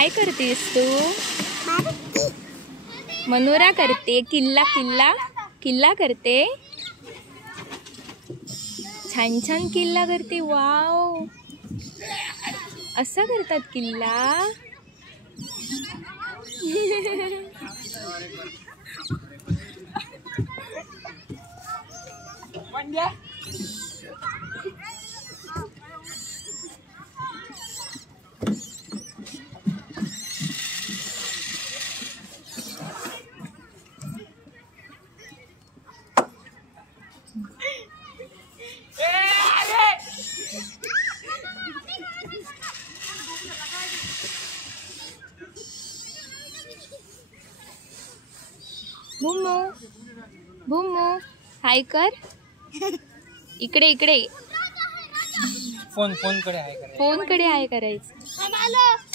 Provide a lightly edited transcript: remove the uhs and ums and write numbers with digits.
काय करतेस तू? मनोरा करते, किल्ला किल्ला किल्ला करते, छान छान किल्ला करते. वाव, असा करतात किल्ला. बुम्मू बुम्मू हाय कर. इकडे इकडे फोन कडे हाय करायचं. फोन कडे हाय करायचं.